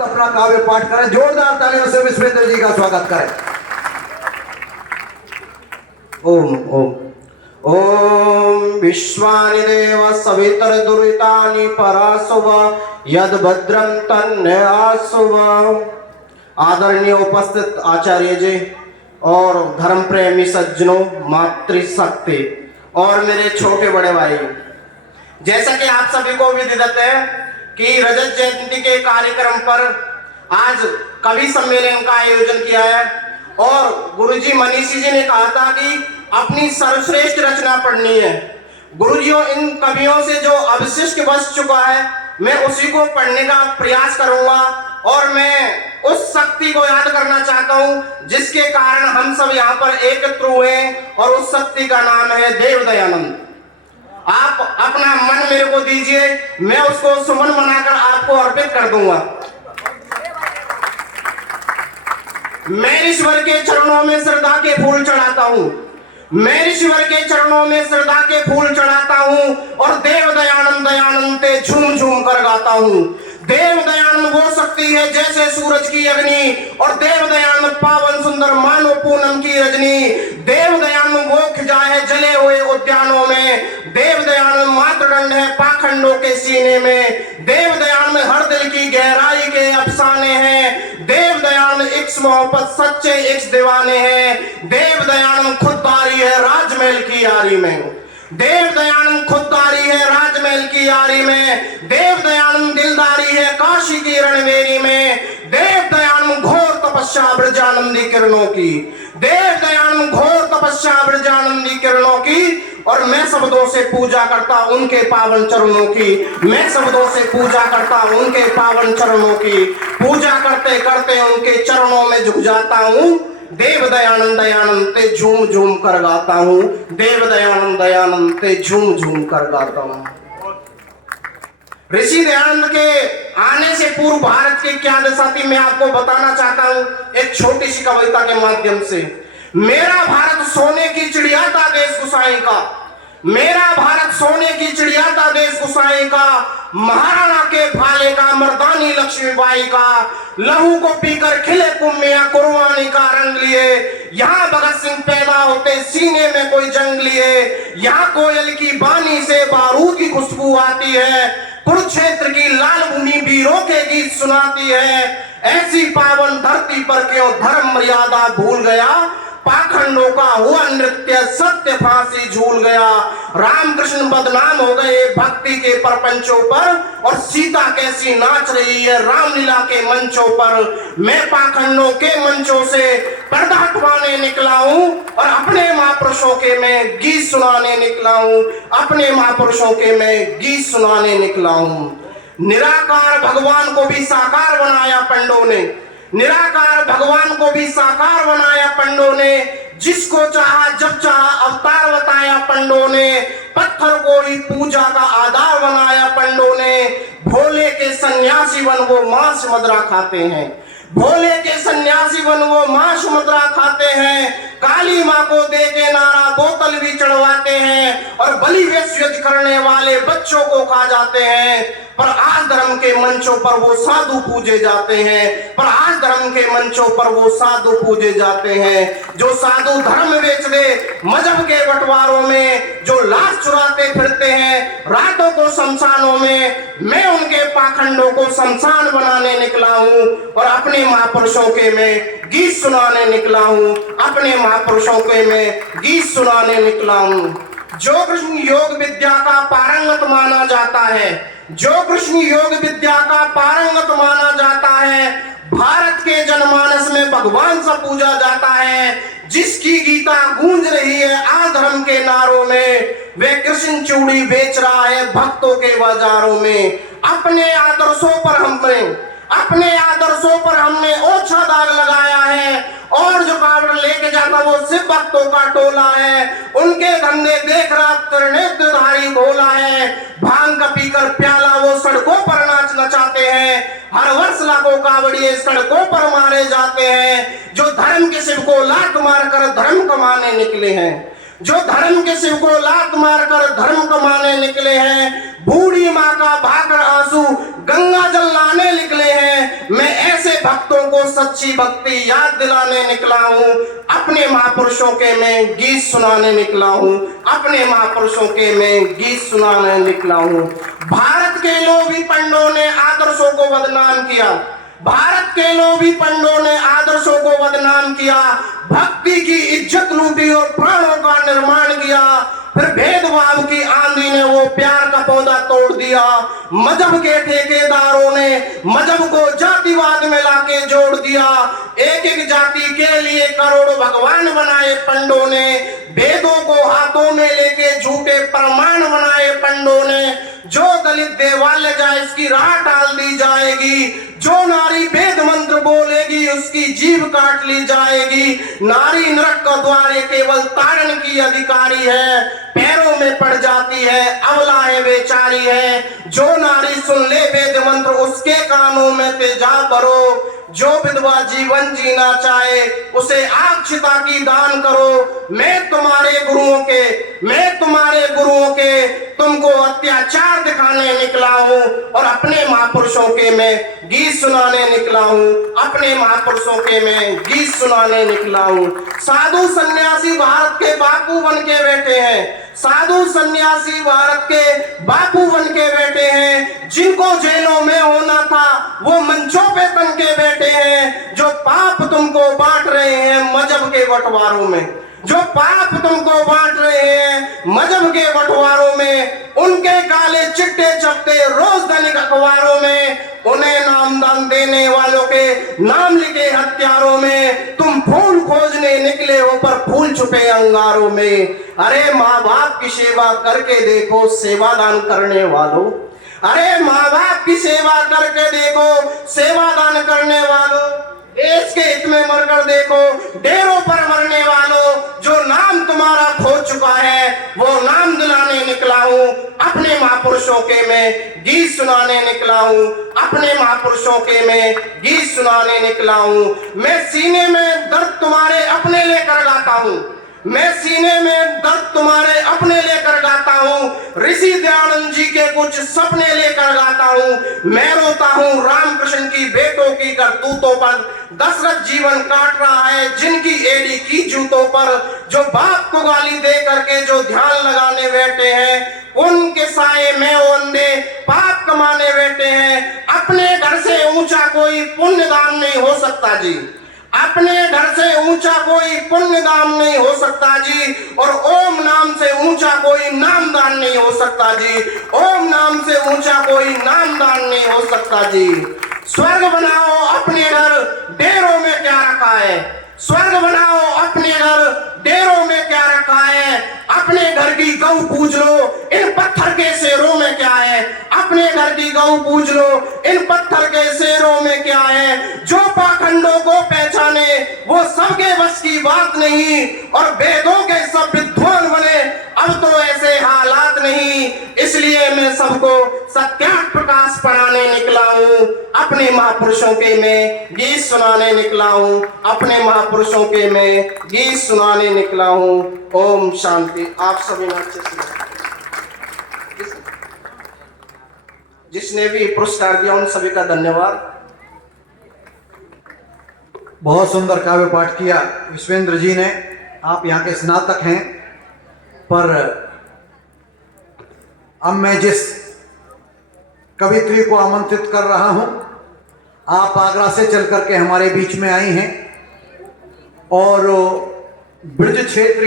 अपना काव्य पाठ करें, जोरदार तालियों से विश्वेंद्र जी का स्वागत करें। ओम ओम ओम विश्वानि देव सवितर दुरितानि परासुव यद भद्रम तन्यासुव। आदरणीय उपस्थित आचार्य जी और धर्म प्रेमी सज्जनों, मातृशक्ति और मेरे छोटे बड़े भाई, जैसा कि आप सभी को विदित है कि रजत जयंती के कार्यक्रम पर आज कवि सम्मेलन का आयोजन किया है और गुरुजी मनीषी जी ने कहा था कि अपनी सर्वश्रेष्ठ रचना पढ़नी है। गुरुजियों, इन कवियों से जो अवशिष्ट बच चुका है मैं उसी को पढ़ने का प्रयास करूंगा और मैं उस शक्ति को याद करना चाहता हूं जिसके कारण हम सब यहाँ पर एकत्र हुए और उस शक्ति का नाम है देव दयानंद। आप अपना मन मेरे को दीजिए, मैं उसको सुमन बनाकर आपको अर्पित कर दूंगा। मैं ईश्वर के चरणों में श्रद्धा के फूल चढ़ाता हूं, मैं ईश्वर के चरणों में श्रद्धा के फूल चढ़ाता हूं और देव दयानंद दयानंद ते झूम झूम कर गाता हूं। देव दयानंद वो शक्ति है जैसे सूरज की अग्नि और देव दयानंद पावन सुंदर मानो पूनम की रजनी। देव दयानंद वो खिजा है जले हुए उद्यानों में, देव दयानंद मातृदंड है पाखंडों के सीने में, देव दयानंद हर दिल की गहराई के अफसाने हैं, देव दयानंद इक्स मोहब्बत सच्चे इक्स दीवाने हैं, देव दयानंद खुददारी है राजमहल की यारी में, देव दयानंद खुददारी है राजमहल की यारी में, देव दयानंद दिलदारी है काशी की रणवेरी में, देव दयानंद घोर तपस्या ब्रजानंदी किरणों की, देव दयानंद घोर तपस्या ब्रजानंदी किरणों की। और मैं शब्दों से पूजा करता उनके पावन चरणों की, मैं शब्दों से पूजा करता उनके पावन चरणों की, पूजा करते करते उनके चरणों में झुक जाता हूं। देव दयानंद दयानंद ते झूम झूम कर गाता हूं, देव दयानंद दयानंद ते झूम झूम कर गाता हूं। ऋषि दयानंद के आने से पूर्व भारत की क्या दशा थी मैं आपको बताना चाहता हूं एक छोटी सी कविता के माध्यम से। मेरा भारत सोने की चिड़िया था देश गुसाई का, मेरा भारत सोने की चिड़िया था देश गुसाई का, महाराणा के भाले का मर्दानी लक्ष्मीबाई का, लहू को पीकर खिले कुम्मिया कुर्बानी का रंग लिए, यहाँ भगत सिंह पैदा होते सीने में कोई जंग लिए, यहाँ कोयल की बानी से बारूद की खुशबू आती है, कुरुक्षेत्र की लाल भूमि वीरों के गीत सुनाती है। ऐसी पावन धरती पर क्यों धर्म मर्यादा भूल गया, पाखंडों का हुआ नृत्य सत्य फांसी झूल गया, रामकृष्ण बदनाम हो गए भक्ति के परपंचों पर और सीता कैसी नाच रही है रामलीला के मंचों पर। मैं पाखंडों के मंचों से पर्दा हटवाने निकला हूं और अपने महापुरुषों के मैं गीत सुनाने निकला हूं, अपने महापुरुषों के मैं गीत सुनाने निकला हूं। निराकार भगवान को भी साकार बनाया पंडों ने, निराकार भगवान को भी साकार बनाया पंडों ने, जिसको चाहा जब चाहा अवतार बताया पंडों ने, पत्थर को ही पूजा का आधार बनाया पंडों ने। भोले के सन्यासी बन वो मांस मदिरा खाते हैं, भोले के सन्यासी बन वो मांस मदिरा खाते हैं, काली माँ को दे के नारा बोतल भी चढ़वाते हैं और बलि वेश्यज करने वाले बच्चों को खा जाते हैं। पर आज धर्म के मंचों पर वो साधु पूजे जाते हैं, पर आज धर्म के मंचों पर वो साधु पूजे जाते हैं। जो साधु धर्म बेच दे मजहब के बंटवारों में, जो लाश चुराते फिरते हैं रातों को शमशानों में, मैं उनके पाखंडों को शमशान बनाने निकला हूं और अपने महापुरुषों के मैं गीत सुनाने निकला हूं, अपने महापुरुषों के मैं गीत सुनाने निकला हूं। जो कृष्ण योग विद्या का पारंगत माना जाता है, जो कृष्ण योग विद्या का पारंगत माना जाता है, भारत के जनमानस में भगवान सा पूजा जाता है, जिसकी गीता गूंज रही है आज धर्म के नारों में, वे कृष्ण चूड़ी बेच रहा है भक्तों के बाजारों में। अपने आदर्शों पर हमने ओछा दाग लगाया है और जो कावड़ लेके जाता वो सिर्फ भक्तों का टोला है। उनके धंधे देख रात नेत्रधारी भोला है, भांग का पीकर प्याला वो सड़कों पर नाच नचाते हैं। हर वर्ष लाखों कावड़िए सड़कों पर मारे जाते हैं, जो धर्म के शिव को लात मारकर धर्म कमाने निकले हैं। जो धर्म के शिव को लात मारकर धर्म कमाने निकले हैं, बूढ़ी माँ का भाकर आंसू गंगा जल लाने निकले हैं। मैं ऐसे भक्तों को सच्ची भक्ति याद दिलाने निकला हूँ। अपने महापुरुषों के मैं गीत सुनाने निकला हूँ। अपने महापुरुषों के मैं गीत सुनाने निकला हूँ। भारत के लोभी पंडों ने आदर्शों को बदनाम किया। भारत के लोभी पंडों ने आदर्शों को बदनाम किया, भक्ति की इज्जत लूटी और प्राणों का निर्माण किया। फिर भेदभाव की आंधी ने वो प्यार का पौधा तोड़ दिया। मजहब के ठेकेदारों ने मजहब को जातिवाद में लाके जोड़ दिया। एक एक जाति के लिए करोड़ों भगवान बनाए पंडों ने, वेदों को हाथों में लेके झूठे प्रमाण बनाए पंडों ने। जो दलित देवालय जाए इसकी राह टाल दी जाएगी, जो नारी वेद मंत्र बोलेगी उसकी जीभ काट ली जाएगी। नारी नरक का द्वार ये केवल ताड़न की अधिकारी है, पैरों में पड़ जाती है, अबला है, बेचारी है। जो नारी सुन ले वेद मंत्र उसके कानों में तेजाब भरो। जो विधवा जीवन जीना चाहे उसे आग चिता की दान करो। मैं तुम्हारे गुरुओं के तुमको अत्याचार दिखाने निकला हूँ और अपने महापुरुषों के मैं गीत सुनाने निकला हूँ। अपने महापुरुषों के मैं गीत सुनाने निकला हूँ। साधु सन्यासी भारत के बापू बन के बैठे हैं। साधु सन्यासी भारत के बापू बन के बैठे हैं। जिनको जेलों में होना था वो मंचों पे बन के बैठे हैं। जो पाप तुमको बांट रहे हैं मजहब के बंटवारों में, जो पाप तुमको बांट रहे हैं मजहब के बंटवारों में, उनके काले चिट्टे चपटे रोज दैनिक अखबारों में, उन्हें नामदान देने वालों के नाम लिखे हत्यारों में तुम फूल खोजने निकले हो पर फूल छुपे अंगारों में। अरे माँ बाप की सेवा करके देखो सेवादान करने वालों। अरे माँ बाप की सेवा करके देखो सेवादान करने वालों। देश के हित में मरकर देखो डेरों पर मरने वालों। जो नाम तुम्हारा खो चुका है वो नाम दिलाने निकला हूँ। अपने महापुरुषों के मैं गीत सुनाने निकला हूँ। अपने महापुरुषों के मैं गीत सुनाने निकला हूँ। मैं सीने में दर्द तुम्हारे अपने लेकर गाता हूँ। मैं सीने में दर्द तुम्हारे अपने लेकर गाता हूँ। ऋषि दयानंद जी के कुछ सपने लेकर गाता हूँ। मैं रोता हूँ रामकृष्ण की बेटों की करतूतों पर। दशरथ जीवन काट रहा है जिनकी एड़ी की जूतों पर। जो बाप को गाली दे करके जो ध्यान लगाने बैठे हैं उनके साए में अंधे पाप कमाने बैठे हैं। अपने घर से ऊंचा कोई पुण्यदान नहीं हो सकता जी। अपने घर से ऊंचा कोई पुण्यदान नहीं हो सकता जी। और ओम नाम से ऊंचा कोई नामदान नहीं हो सकता जी। ओम नाम से ऊंचा कोई नामदान नहीं हो सकता जी। स्वर्ग बनाओ अपने घर डेरों में क्या रखा है। स्वर्ग बनाओ अपने घर डेरों में क्या रखा है। अपने घर की गौ पूज लो इन पत्थर के शेरों में क्या है। अपने घर की गौ पूज लो इन पत्थर के शेरों में क्या है। जो पाखंडों को पहचाने वो सबके बस की बात नहीं। और वेदों के सब विद्वान बने अब तो ऐसे हालात नहीं। इसलिए मैं सबको सत्यार्थ प्रकाश पढ़ाने निकला हूँ। अपने महापुरुषों के मैं गीत सुनाने निकला हूँ। अपने महापुरुषों के मैं गीत सुनाने निकला हूँ। ओम शांति। आप सभी ने अच्छे से जिसने भी पुरस्कार दिया उन सभी का धन्यवाद। बहुत सुंदर काव्य पाठ किया विश्वेंद्र जी ने। आप यहाँ के स्नातक हैं, पर अब मैं जिस कवित्री को आमंत्रित कर रहा हूं, आप आगरा से चल करके हमारे बीच में आई हैं और ब्रज क्षेत्र